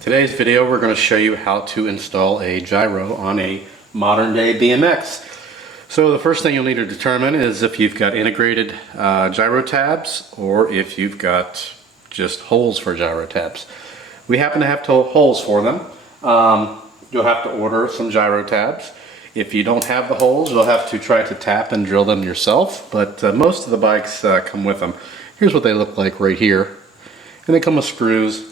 Today's video we're going to show you how to install a gyro on a modern day BMX. So the first thing you'll need to determine is if you've got integrated gyro tabs or if you've got just holes for gyro tabs. We happen to have holes for them. You'll have to order some gyro tabs. If you don't have the holes, you'll have to try to tap and drill them yourself, but most of the bikes come with them. Here's what they look like right here. And they come with screws,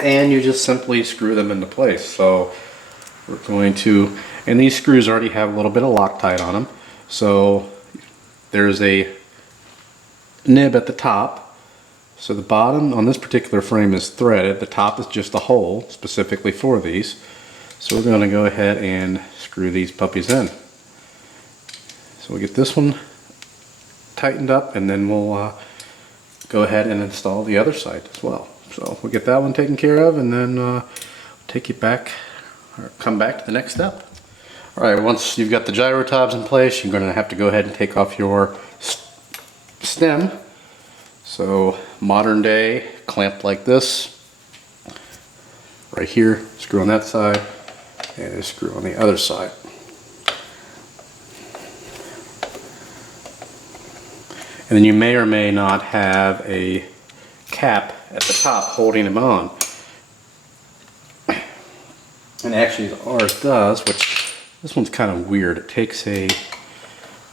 and you just simply screw them into place. So we're going to, and these screws already have a little bit of Loctite on them. So there's a nib at the top. So the bottom on this particular frame is threaded. The top is just a hole specifically for these. So we're going to go ahead and screw these puppies in. So we'll get this one tightened up, and then we'll go ahead and install the other side as well. So we'll get that one taken care of, and then take you back, or come back to the next step. Alright, once you've got the gyro tabs in place, you're going to have to go ahead and take off your stem. So modern day, clamp like this, right here, screw on that side, and a screw on the other side. And then you may or may not have a cap at the top holding them on. And actually ours does, which this one's kind of weird. It takes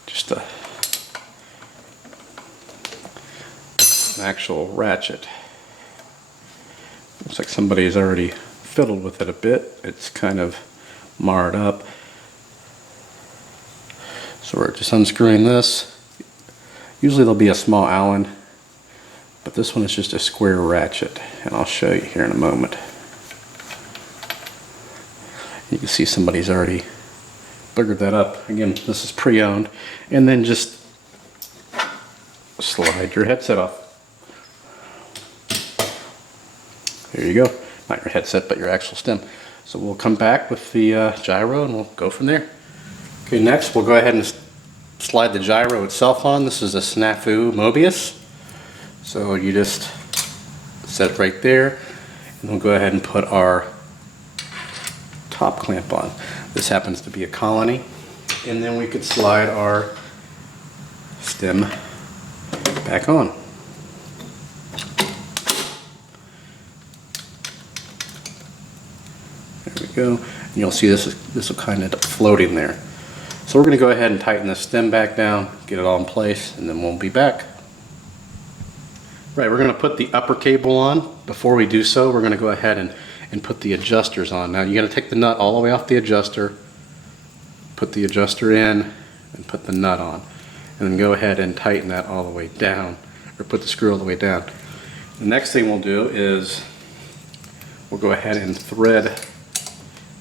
just an actual ratchet. Looks like somebody's already fiddled with it a bit. It's kind of marred up. So we're just unscrewing this. Usually there'll be a small Allen, but this one is just a square ratchet, and I'll show you here in a moment. You can see somebody's already boogered that up. Again, this is pre-owned. And then just slide your headset off. There you go. Not your headset, but your actual stem. So we'll come back with the gyro and we'll go from there. Okay, next we'll go ahead and slide the gyro itself on. This is a Snafu Mobius. So you just set it right there, and we'll go ahead and put our top clamp on. This happens to be a Colony, and then we could slide our stem back on. There we go. And you'll see this will kind of end up floating there. So we're going to go ahead and tighten the stem back down, get it all in place, and then we'll be back. Right, we're going to put the upper cable on. Before we do so, we're going to go ahead and put the adjusters on. Now you're going to take the nut all the way off the adjuster, put the adjuster in, and put the nut on. And then go ahead and tighten that all the way down, or put the screw all the way down. The next thing we'll do is we'll go ahead and thread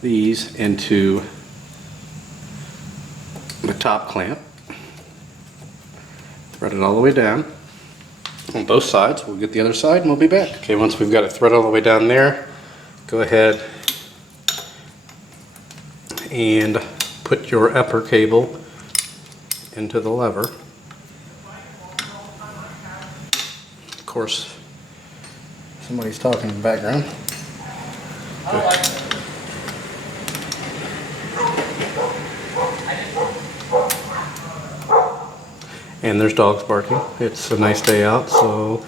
these into the top clamp. Thread it all the way down on both sides. We'll get the other side and we'll be back. Okay, once we've got it threaded all the way down there, go ahead and put your upper cable into the lever. Of course, somebody's talking in the background. Good. And there's dogs barking. It's a nice day out, so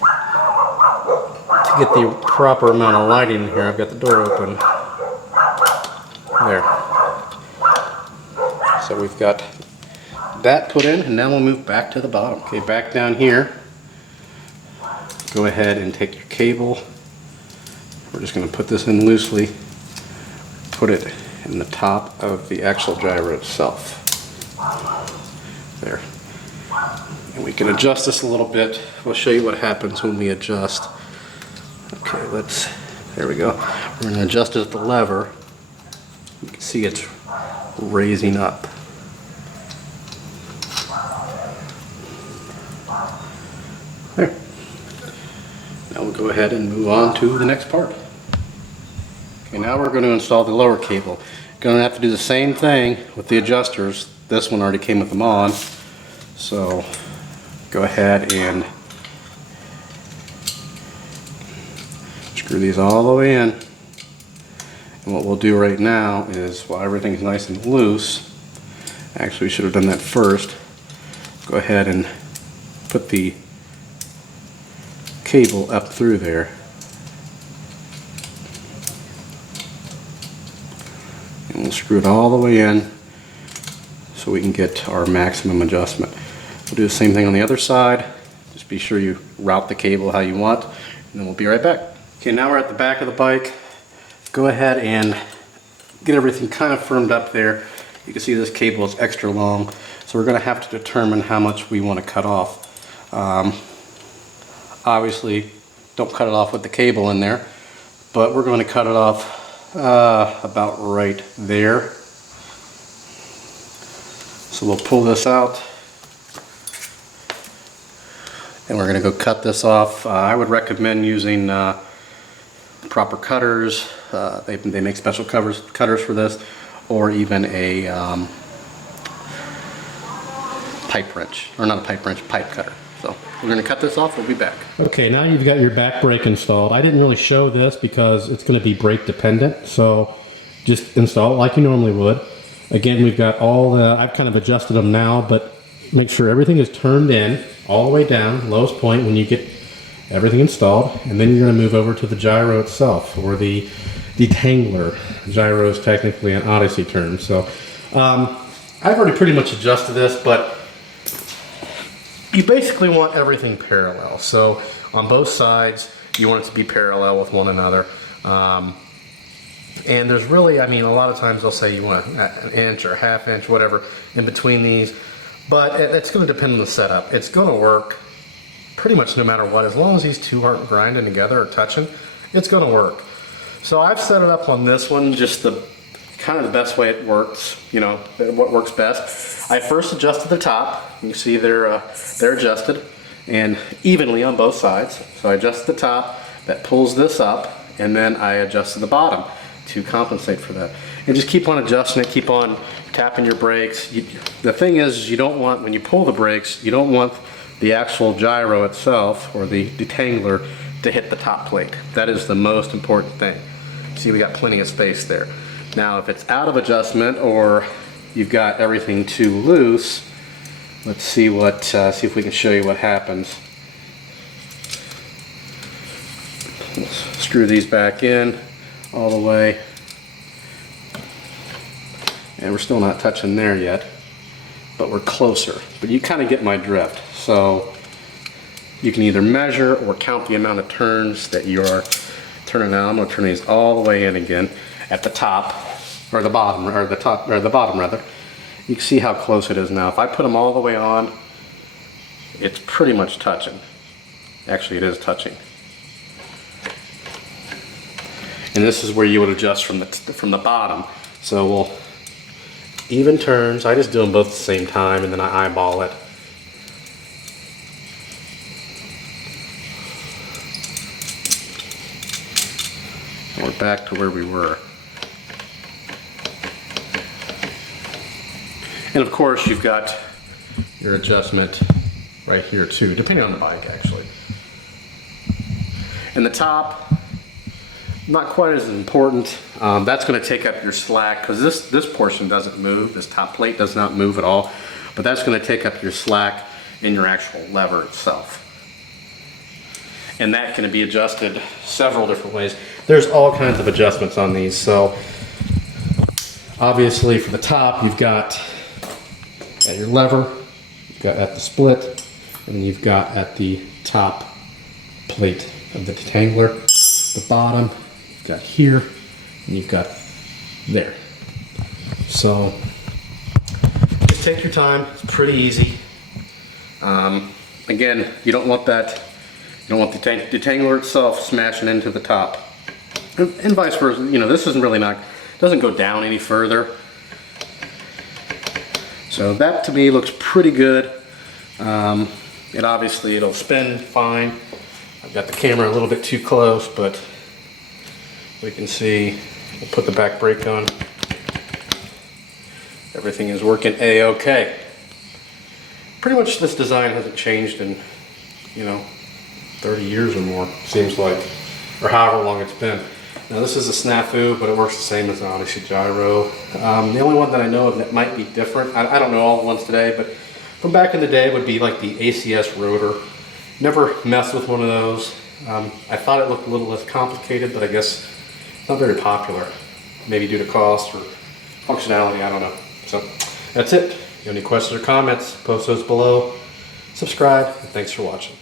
to get the proper amount of lighting in here, I've got the door open. There. So we've got that put in, and now we'll move back to the bottom. Okay, back down here, go ahead and take your cable. We're just going to put this in loosely, put it in the top of the actual gyro itself. There. And we can adjust this a little bit. We'll show you what happens when we adjust. Okay, there we go. We're going to adjust it at the lever. You can see it's raising up. There. Now we'll go ahead and move on to the next part. Okay, now we're going to install the lower cable. Going to have to do the same thing with the adjusters. This one already came with them on. So go ahead and Screw these all the way in. And what we'll do right now is, while everything's nice and loose, actually we should have done that first, go ahead and put the cable up through there. And we'll screw it all the way in so we can get our maximum adjustment. We'll do the same thing on the other side. Just be sure you route the cable how you want, and then we'll be right back. Okay, now we're at the back of the bike. Go ahead and get everything kind of firmed up there. You can see this cable is extra long, so we're going to have to determine how much we want to cut off. Obviously, don't cut it off with the cable in there, but we're going to cut it off about right there. So we'll pull this out, and we're going to go cut this off. I would recommend using proper cutters. They make special cutters for this, or even a pipe wrench, or not a pipe wrench, pipe cutter. So we're going to cut this off. We'll be back. Okay, now you've got your back brake installed. I didn't really show this because it's going to be brake dependent, so just install it like you normally would. Again, we've got all the, I've kind of adjusted them now, but make sure everything is turned in all the way down, lowest point when you get everything installed, and then you're going to move over to the gyro itself, or the Detangler. Gyro is technically an Odyssey term. So I've already pretty much adjusted this, but you basically want everything parallel. So on both sides, you want it to be parallel with one another. And there's really, I mean, a lot of times they'll say you want an inch or a half inch, whatever, in between these. But it's going to depend on the setup. It's going to work pretty much no matter what. As long as these two aren't grinding together or touching, it's going to work. So I've set it up on this one, just the kind of the best way it works, you know, what works best. I first adjusted the top. You can see they're adjusted and evenly on both sides. So I adjusted the top, that pulls this up, and then I adjusted the bottom to compensate for that. And just keep on adjusting it, keep on tapping your brakes. The thing is, you don't want, when you pull the brakes, you don't want the actual gyro itself, or the detangler, to hit the top plate. That is the most important thing. See, we got plenty of space there. Now, if it's out of adjustment, or you've got everything too loose, let's see what, see if we can show you what happens. Let's screw these back in all the way. And we're still not touching there yet, but we're closer. But you kind of get my drift. So you can either measure or count the amount of turns that you are turning out. I'm going to turn these all the way in again at the top, or the bottom, or the top, or the bottom rather. You can see how close it is now. If I put them all the way on, it's pretty much touching. Actually, it is touching. And this is where you would adjust from the bottom. So we'll even turns. I just do them both at the same time, and then I eyeball it. And we're back to where we were. And of course, you've got your adjustment right here too, depending on the bike actually. And the top, not quite as important. That's going to take up your slack, because this portion doesn't move. This top plate does not move at all, but that's going to take up your slack in your actual lever itself. And that can be adjusted several different ways. There's all kinds of adjustments on these. So obviously for the top, you've got at your lever, you've got at the split, and you've got at the top plate of the detangler. The bottom, you've got here, and you've got there. So just take your time. It's pretty easy. Again, you don't want that. You don't want the detangler itself smashing into the top, and vice versa. You know, this isn't really not, doesn't go down any further. So that to me looks pretty good. It obviously it'll spin fine. I've got the camera a little bit too close, but we can see. We'll put the back brake on. Everything is working a-okay. Pretty much this design hasn't changed in, you know, 30 years or more, seems like. or however long it's been. Now this is a snafu, but it works the same as an Odyssey gyro. The only one that I know of that might be different, I don't know all the ones today, but from back in the day would be like the ACS rotor. Never messed with one of those. I thought it looked a little less complicated, but I guess not very popular. Maybe due to cost or functionality, I don't know. So that's it. If you have any questions or comments, post those below. Subscribe, and thanks for watching.